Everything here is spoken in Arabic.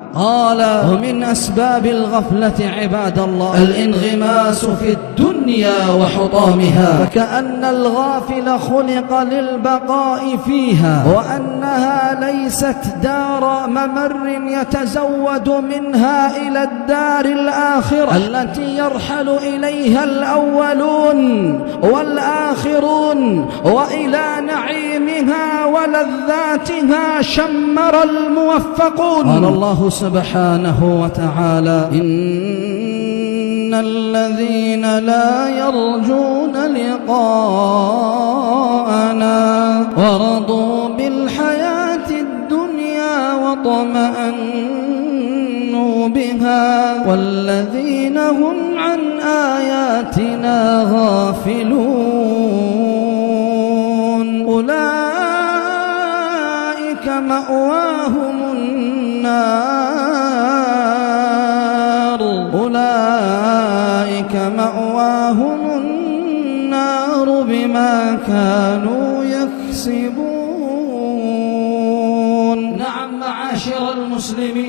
قال: ومن أسباب الغفلة عباد الله الانغماس في الدنيا وحطامها، فكأن الغافل خلق للبقاء فيها، وأنها ليست دار ممر يتزود منها إلى الدار الآخرة التي يرحل إليها الأولون والآخرون، وإلى نعيمها ولذاتها شمر الموفقون. قال الله سبحانه وتعالى: إن الذين لا يرجون لقاءنا ورضوا بالحياة الدنيا واطمأنوا بها والذين هم عن آياتنا غافلون أولئك مأواهم النار بما كانوا يكسبون. نعم معاشر المسلمين،